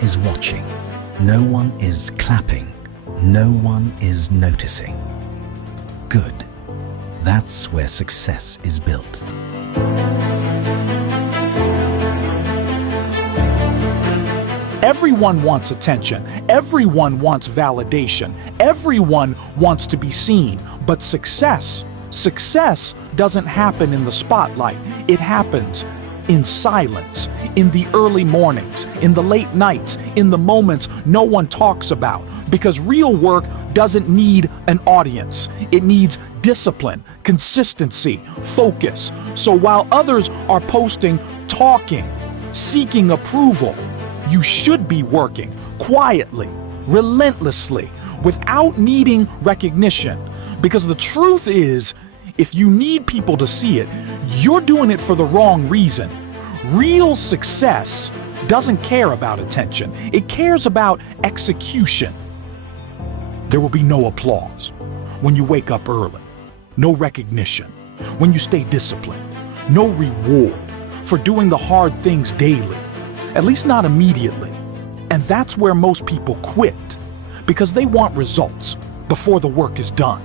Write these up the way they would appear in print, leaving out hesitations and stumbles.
is watching. No one is clapping. No one is noticing. Good. That's where success is built. Everyone wants attention. Everyone wants validation. Everyone wants to be seen. But success doesn't happen in the spotlight. It happens in silence, in the early mornings, in the late nights, in the moments no one talks about. Because real work doesn't need an audience. It needs discipline, consistency, focus. So while others are posting, talking, seeking approval, you should be working quietly, relentlessly, without needing recognition. Because the truth is, if you need people to see it, you're doing it for the wrong reason. Real success doesn't care about attention. It cares about execution. There will be no applause when you wake up early, no recognition when you stay disciplined, no reward for doing the hard things daily, at least not immediately. And that's where most people quit, because they want results before the work is done.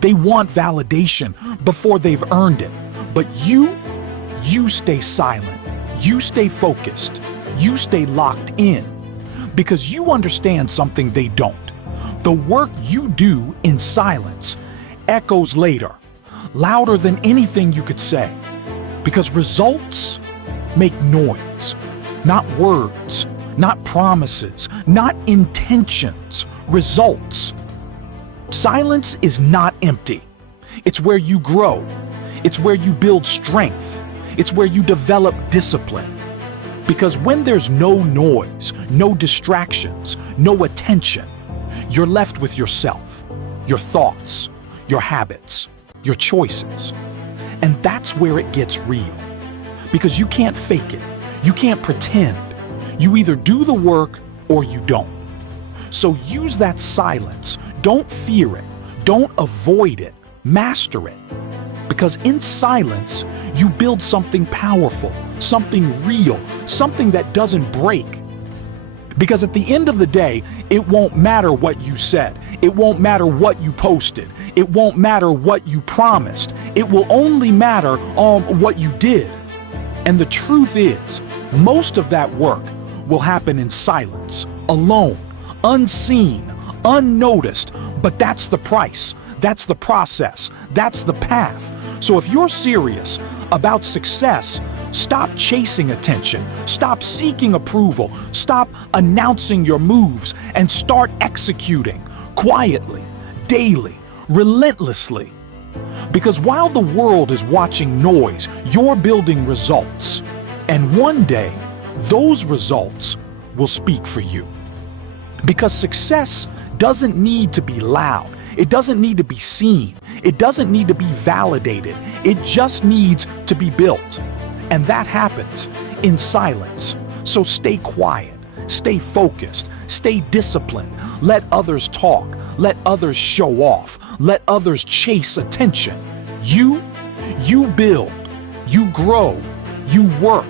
They want validation before they've earned it. But you stay silent. You stay focused. You stay locked in, because you understand something they don't. The work you do in silence echoes later, louder than anything you could say, because results make noise, not words, not promises, not intentions, results. Silence is not empty. It's where you grow. It's where you build strength. It's where you develop discipline. Because when there's no noise, no distractions, no attention, you're left with yourself, your thoughts, your habits, your choices. And that's where it gets real. Because you can't fake it. You can't pretend. You either do the work or you don't. So use that silence. Don't fear it. Don't avoid it. Master it. Because in silence, you build something powerful, something real, something that doesn't break. Because at the end of the day, it won't matter what you said. It won't matter what you posted. It won't matter what you promised. It will only matter what you did. And the truth is, most of that work will happen in silence, alone, unseen, unnoticed. But that's the price. That's the process. That's the path. So if you're serious about success, stop chasing attention. Stop seeking approval. Stop announcing your moves and start executing quietly, daily, relentlessly. Because while the world is watching noise, you're building results. And one day, those results will speak for you. Because success doesn't need to be loud. It doesn't need to be seen. It doesn't need to be validated. It just needs to be built. And that happens in silence. So stay quiet, stay focused, stay disciplined. Let others talk. Let others show off. Let others chase attention. You build, you grow, you work.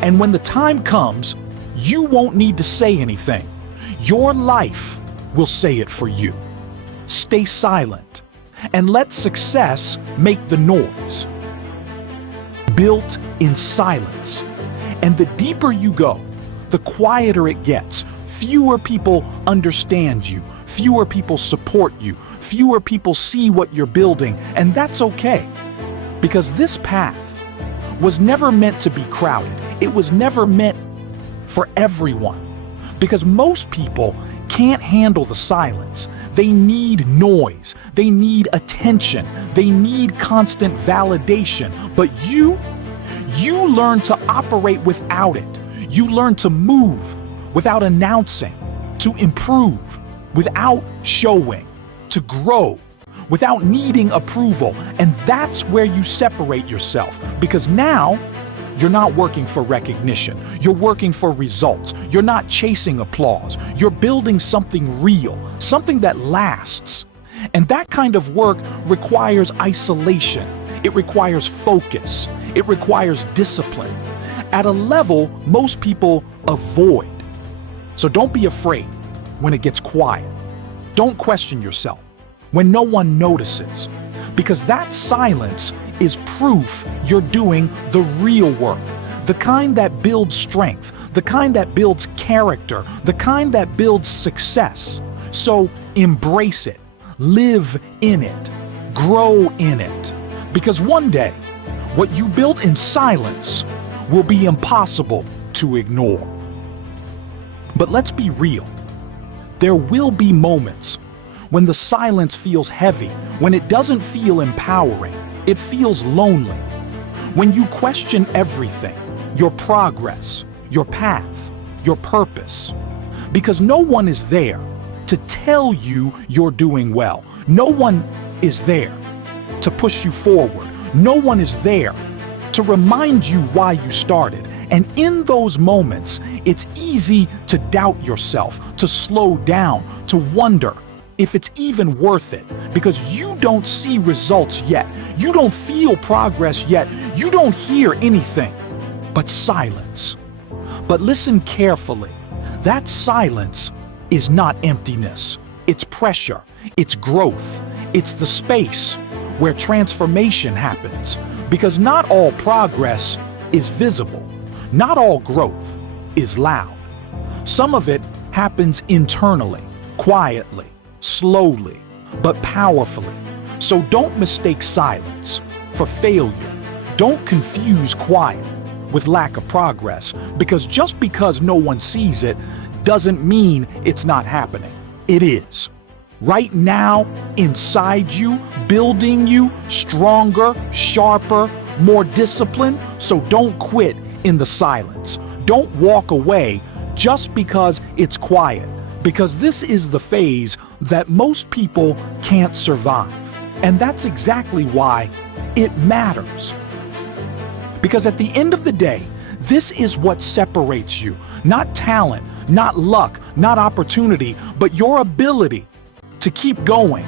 And when the time comes, you won't need to say anything. Your life will say it for you. Stay silent and let success make the noise. Built in silence. And the deeper you go, the quieter it gets. Fewer people understand you. Fewer people support you. Fewer people see what you're building. And that's okay. Because this path was never meant to be crowded. It was never meant for everyone. Because most people can't handle the silence. They need noise. They need attention. They need constant validation. But you learn to operate without it. You learn to move without announcing, to improve without showing, to grow without needing approval. And that's where you separate yourself, because now you're not working for recognition. You're working for results. You're not chasing applause. You're building something real, something that lasts. And that kind of work requires isolation. It requires focus. It requires discipline at a level most people avoid. So don't be afraid when it gets quiet. Don't question yourself when no one notices, because that silence is proof you're doing the real work, the kind that builds strength, the kind that builds character, the kind that builds success. So embrace it, live in it, grow in it, because one day, what you built in silence will be impossible to ignore. But let's be real. There will be moments when the silence feels heavy, when it doesn't feel empowering, it feels lonely. When you question everything, your progress, your path, your purpose, because no one is there to tell you you're doing well. No one is there to push you forward. No one is there to remind you why you started. And in those moments, it's easy to doubt yourself, to slow down, to wonder if it's even worth it, because you don't see results yet. You don't feel progress yet. You don't hear anything but silence. But listen carefully. That silence is not emptiness. It's pressure. It's growth. It's the space where transformation happens, because not all progress is visible. Not all growth is loud. Some of it happens internally, quietly, slowly, but powerfully. So don't mistake silence for failure. Don't confuse quiet with lack of progress, because just because no one sees it doesn't mean it's not happening. It is. Right now, inside you, building you stronger, sharper, more disciplined. So don't quit in the silence. Don't walk away just because it's quiet, because this is the phase that most people can't survive. And that's exactly why it matters. Because at the end of the day, this is what separates you. Not talent, not luck, not opportunity, but your ability to keep going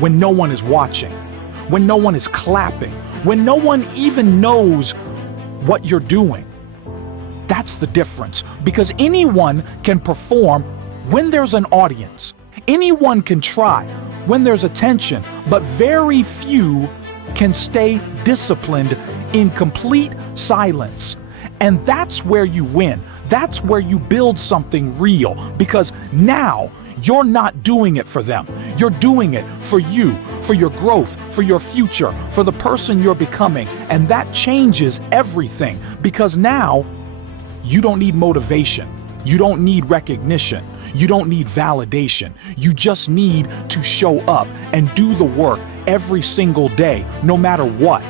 when no one is watching, when no one is clapping, when no one even knows what you're doing. That's the difference, because anyone can perform when there's an audience. Anyone can try when there's attention, but very few can stay disciplined in complete silence. And that's where you win. That's where you build something real, because now you're not doing it for them. You're doing it for you, for your growth, for your future, for the person you're becoming. And that changes everything, because now you don't need motivation. You don't need recognition. You don't need validation. You just need to show up and do the work every single day, no matter what.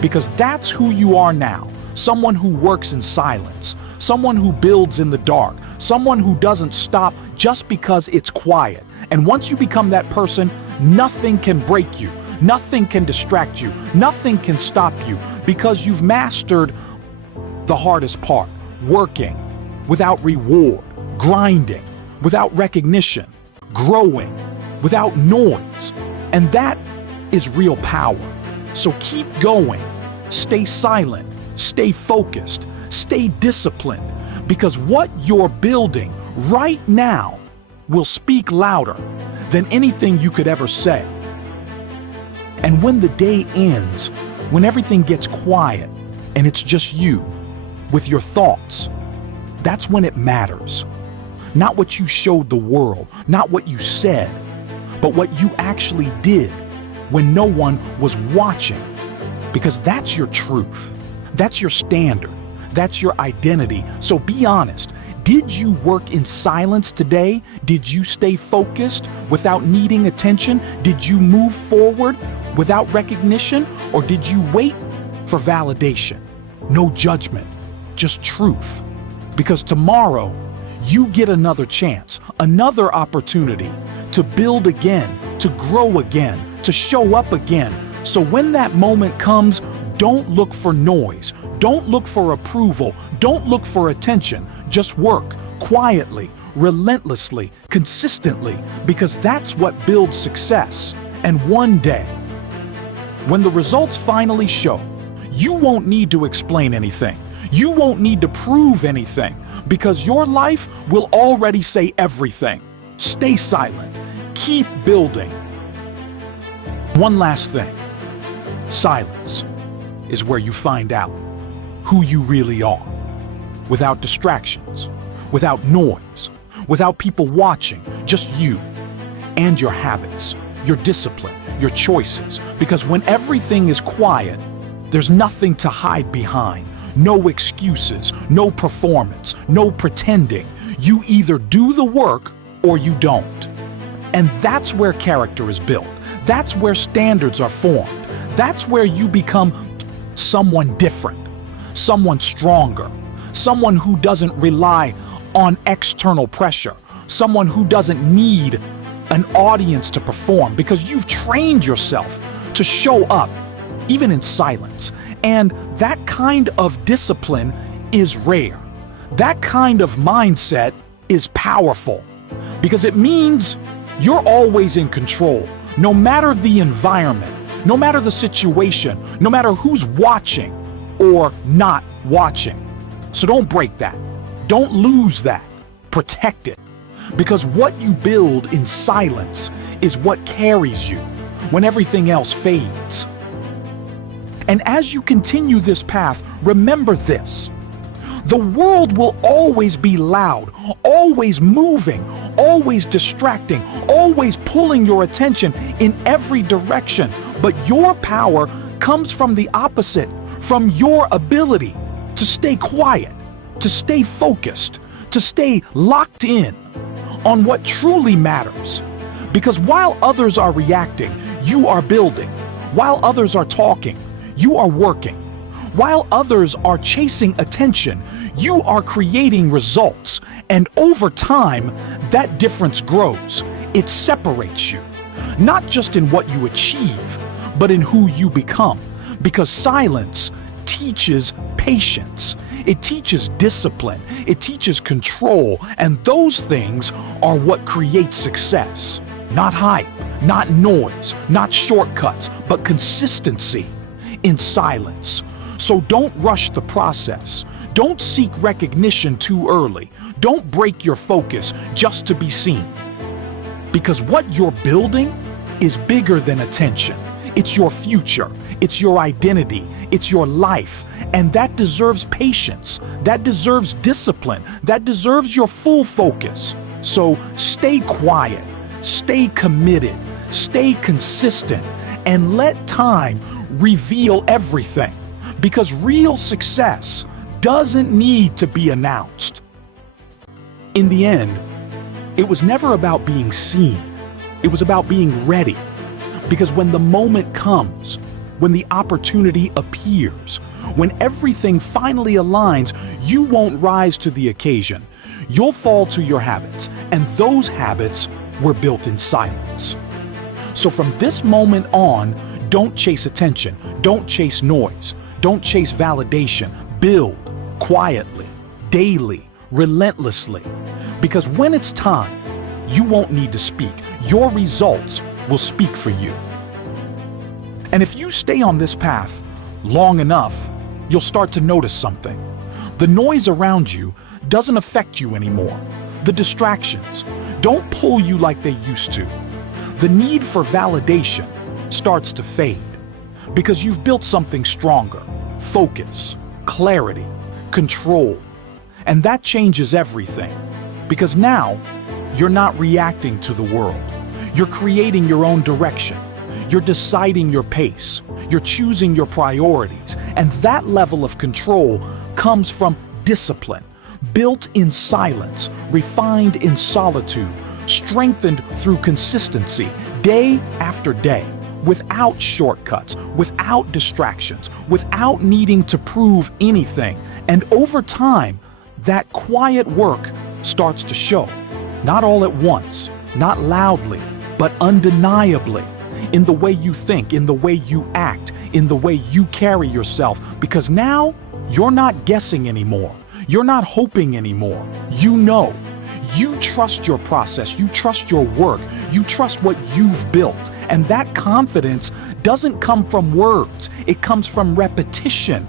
Because that's who you are now. Someone who works in silence. Someone who builds in the dark. Someone who doesn't stop just because it's quiet. And once you become that person, nothing can break you. Nothing can distract you. Nothing can stop you, because you've mastered the hardest part. Working without reward, grinding without recognition, growing without noise. And that is real power. So keep going, stay silent, stay focused, stay disciplined, because what you're building right now will speak louder than anything you could ever say. And when the day ends, when everything gets quiet and it's just you with your thoughts, that's when it matters. Not what you showed the world, not what you said, but what you actually did when no one was watching. Because that's your truth. That's your standard. That's your identity. So be honest. Did you work in silence today? Did you stay focused without needing attention? Did you move forward without recognition? Or did you wait for validation? No judgment, just truth. Because tomorrow, you get another chance, another opportunity to build again, to grow again, to show up again. So when that moment comes, don't look for noise. Don't look for approval. Don't look for attention. Just work quietly, relentlessly, consistently, because that's what builds success. And one day, when the results finally show, you won't need to explain anything. You won't need to prove anything because your life will already say everything. Stay silent. Keep building. One last thing. Silence is where you find out who you really are. Without distractions, without noise, without people watching, just you and your habits, your discipline, your choices. Because when everything is quiet, there's nothing to hide behind. No excuses, no performance, no pretending. You either do the work or you don't. And that's where character is built. That's where standards are formed. That's where you become someone different, someone stronger, someone who doesn't rely on external pressure, someone who doesn't need an audience to perform because you've trained yourself to show up, even in silence. And that kind of discipline is rare. That kind of mindset is powerful because it means you're always in control, no matter the environment, no matter the situation, no matter who's watching or not watching. So don't break that. Don't lose that. Protect it. Because what you build in silence is what carries you when everything else fades. And as you continue this path, remember this. The world will always be loud, always moving, always distracting, always pulling your attention in every direction. But your power comes from the opposite, from your ability to stay quiet, to stay focused, to stay locked in on what truly matters. Because while others are reacting, you are building. While others are talking, you are working. While others are chasing attention, you are creating results. And over time, that difference grows. It separates you, not just in what you achieve, but in who you become. Because silence teaches patience. It teaches discipline. It teaches control. And those things are what create success. Not hype, not noise, not shortcuts, but consistency in silence. So don't rush the process. Don't seek recognition too early. Don't break your focus just to be seen. Because what you're building is bigger than attention. It's your future. It's your identity. It's your life. And that deserves patience. That deserves discipline. That deserves your full focus. So stay quiet. Stay committed. Stay consistent. And let time reveal everything. Because real success doesn't need to be announced. In the end, it was never about being seen. It was about being ready. Because when the moment comes, when the opportunity appears, when everything finally aligns, you won't rise to the occasion. You'll fall to your habits, and those habits were built in silence. So from this moment on, don't chase attention, don't chase noise, don't chase validation. Build quietly, daily, relentlessly. Because when it's time, you won't need to speak. Your results will speak for you. And if you stay on this path long enough, you'll start to notice something. The noise around you doesn't affect you anymore. The distractions don't pull you like they used to. The need for validation starts to fade because you've built something stronger. Focus, clarity, control. And that changes everything. Because now, you're not reacting to the world. You're creating your own direction. You're deciding your pace. You're choosing your priorities. And that level of control comes from discipline, built in silence, refined in solitude, strengthened through consistency, day after day, without shortcuts, without distractions, without needing to prove anything. And over time, that quiet work starts to show. Not all at once, not loudly, but undeniably, in the way you think, in the way you act, in the way you carry yourself. Because now, you're not guessing anymore. You're not hoping anymore. You know. You trust your process. You trust your work. You trust what you've built. And that confidence doesn't come from words. It comes from repetition,